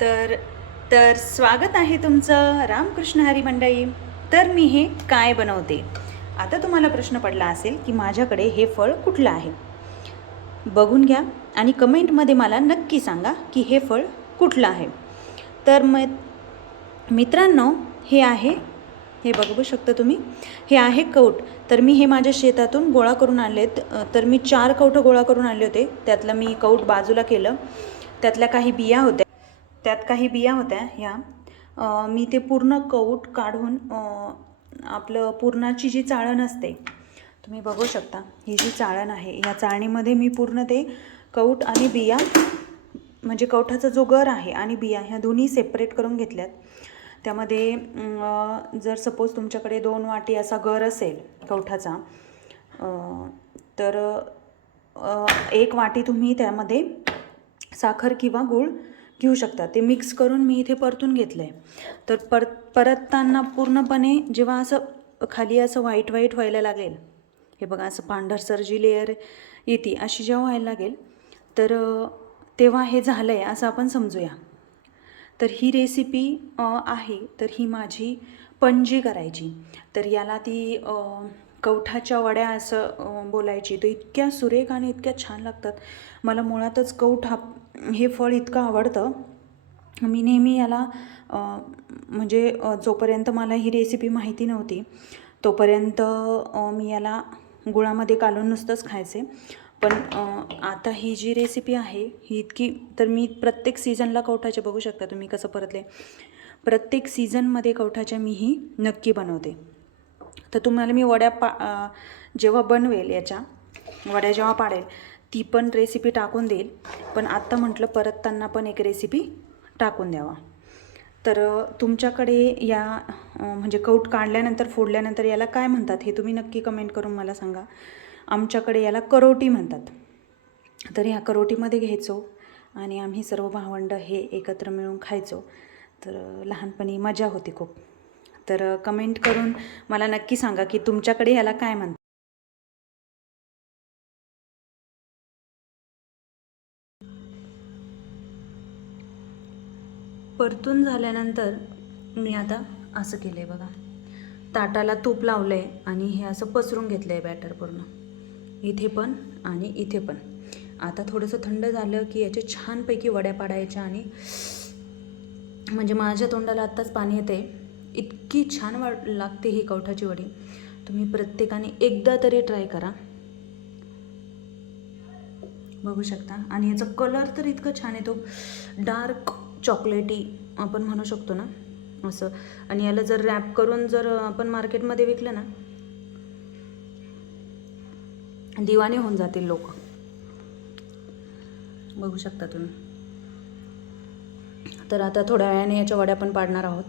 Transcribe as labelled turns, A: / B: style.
A: तर तर स्वागत आहे तुमचं रामकृष्ण हरी मंडई तर मी हे काय बनवते? आता तुम्हाला प्रश्न पडला असेल की माझ्याकडे हे फळ कुठलं आहे? बघून घ्या आणि कमेंटमध्ये मला नक्की सांगा की हे फळ कुठलं आहे? तर म मित्रांनो हे आहे हे बघू शकता तुम्ही हे आहे कौट तर मी हे माझ्या शेतातून गोळा करून आणलेत. तर मी चार कौटं गोळा करून आणले होते. त्यातलं मी कौट बाजूला केलं. त्यातल्या काही बिया होत्या. त्यात काही बिया होत्या ह्या. मी ते पूर्ण कौट काढून आपलं पूर्णाची जी चाळण असते तुम्ही बघू शकता ही जी चाळण आहे या चाळणीमध्ये मी पूर्ण ते कौट आणि बिया म्हणजे कवठाचा जो गर आहे आणि बिया ह्या दोन्ही सेपरेट करून घेतल्यात. त्यामध्ये जर सपोज तुमच्याकडे दोन वाटी असा गर असेल कवठाचा तर एक वाटी तुम्ही त्यामध्ये साखर किंवा गूळ घेऊ शकता. ते मिक्स करून मी इथे परतून घेतलं आहे तर पर परतताना पूर्णपणे जेव्हा असं खाली असं व्हाईट व्हाईट व्हायला लागेल हे बघा असं पांढरसर जी लेअर येते अशी जेव्हा व्हायला लागेल तर तेव्हा हे झालं आहे असं आपण समजूया. तर ही रेसिपी आहे तर ही माझी पणजी करायची. तर याला ती कवठाच्या वड्या असं बोलायची. तर इतक्या सुरेख आणि इतक्या छान लागतात. मला मुळातच कवठ हा हे फळ इतकं आवडतं. मी नेहमी याला म्हणजे जोपर्यंत मला ही रेसिपी माहिती नव्हती तोपर्यंत मी याला गुळामध्ये कालून नुसतंच खायचे. पण आता ही जी रेसिपी आहे ही इतकी तर मी प्रत्येक सीझनला कवठाचे बघू शकता तुम्ही कसं परतले. प्रत्येक सीझनमध्ये कवठाच्या मी ही नक्की बनवते. तर तुम्हाला मी वड्या पा जेव्हा बनवेल याच्या वड्या जेव्हा पाडेल ती पण रेसिपी टाकून देईल. पण आत्ता म्हटलं परत त्यांना पण एक रेसिपी टाकून द्यावा. तर तुमच्याकडे या म्हणजे कौट काढल्यानंतर फोडल्यानंतर याला काय म्हणतात हे तुम्ही नक्की कमेंट करून मला सांगा. आमच्याकडे याला करोटी म्हणतात. तर ह्या करोटीमध्ये घ्यायचो आणि आम्ही सर्व भावंड हे एकत्र मिळून खायचो. तर लहानपणी मजा होती खूप. तर कमेंट करून मला नक्की सांगा की तुमच्याकडे ह्याला काय म्हणतात. परतून झाल्यानंतर मी आता असं केलं आहे बघा. ताटाला तूप लावलं आहे आणि हे असं पसरून घेतलं आहे बॅटर पूर्ण. इथे पण आणि इथे पण. आता थोडंसं थंड झालं की याचे छानपैकी वड्या पाडायच्या आणि म्हणजे माझ्या तोंडाला आत्ताच पाणी येते इतकी छान वाट लागते ही कवठाची वडी. तुम्ही प्रत्येकाने एकदा तरी ट्राय करा. बघू शकता. आणि याचा कलर तर इतका छान येतो. डार्क चॉकलेटी आपण म्हणू शकतो ना? असं. आणि याला जर रॅप करून जर आपण मार्केटमध्ये विकलं ना? दिवाने होऊन जातील लोक. बघू शकता तुम्ही. तर आता थोड्या वेळाने याच्या वड्या पण पाडणार आहोत.